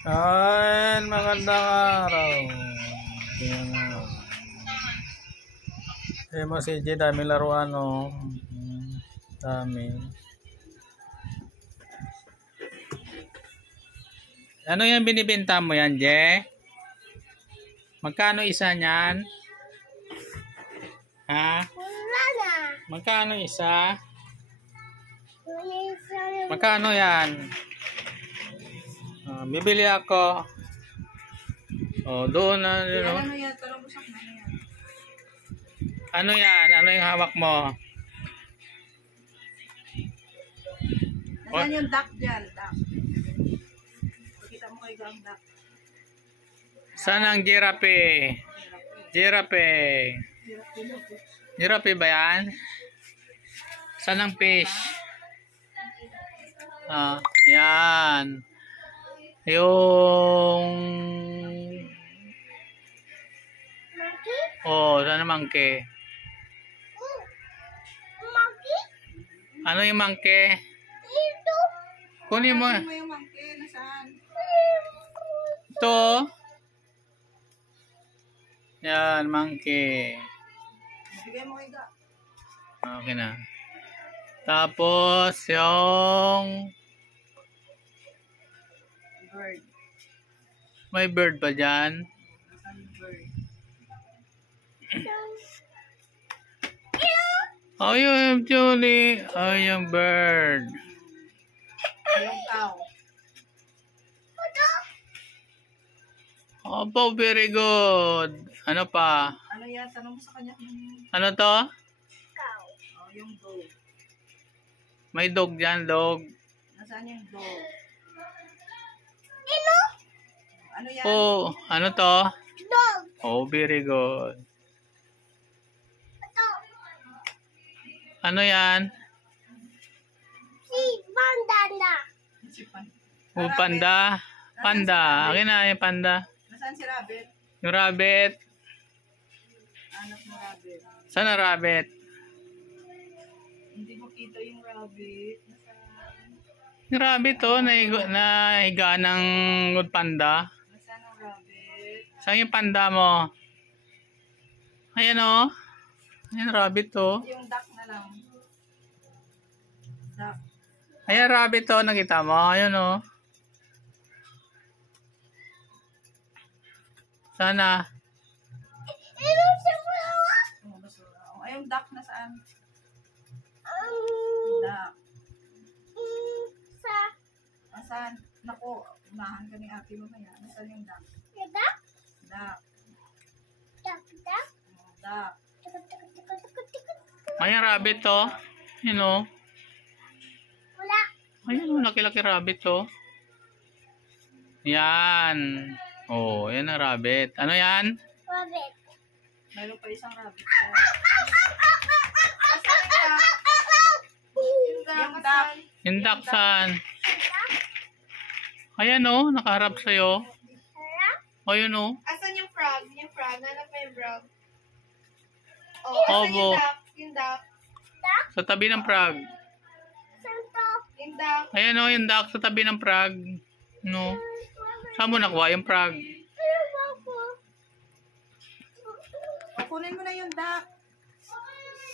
Ay, magandang araw. Tingnan mo. Eh mo si J, dami laruan oh. Dami. Ano yan binibenta mo yan, J? Magkano isa niyan? Ha? Magkano isa? Magkano yan? Bibili ako. Oh, doon na. Ano yan? Talong busak na yan. Ano yan? Ano yung hawak mo? Nasaan yung duck dyan? Duck. Pakita mo kayo ang duck. Saan ang giraffe? Giraffe. Giraffe ba yan? Saan ang fish? Yan. Yung... Oh, saan ang monkey? Ano yung monkey? Kunin mo. Ano yung monkey? Nasaan? Ito. Yan, monkey. Bigay mo kayo duck. Okay na. Tapos, yung... Bird. May bird ba dyan? Nasaan yung bird? Oh, yung Julie. Oh, yung bird. Yung cow. Opo, very good. Ano pa? Ano yan? Tanong mo sa kanya. Ano to? Cow. Oh, yung dog. May dog dyan, dog. Nasaan yung dog? Ano yan? Oh, ano to? Dog. Oh, very good. Ano yan? Si Panda. Si Panda. Oh, panda. Panda. Akin na yung panda. Nasaan si Rabbit? Yung rabbit. Anak mo Rabbit. Saan ang rabbit? Hindi mo kita yung rabbit. Nasaan? Yung rabbit to, nahiga ng panda. Nasaan ang rabbit? Saan yung panda mo? Ayan o. Ayan rabbit to. Yung duck na lang. Duck. Ayan rabbit to, nakita mo? Ayan o. Sana. Oh, ay, yung duck nasaan? Duck. Nasaan? Naku, unahan ka ni ate mo maya. Nasaan yung duck? Duck. Oh, duck. Ayan rabbit to. Ayan o. Ayan o, laki-laki rabbit to. Yan. Oh, yan ang rabbit. Ano yan? Mayroon pa isang rabbit dyan. Yung duck. Yung duck saan? Ayan o, nakaharap sa'yo. O yun o. Asan yung frog? Yung frog? Nanap mo yung frog? Oh, asan Obo. yung duck? Yung duck? Sa tabi ng frog. Yung duck? Ayan o, yung duck sa tabi ng frog. No. Saan mo nakuha yung frog? Kunin mo na yung duck.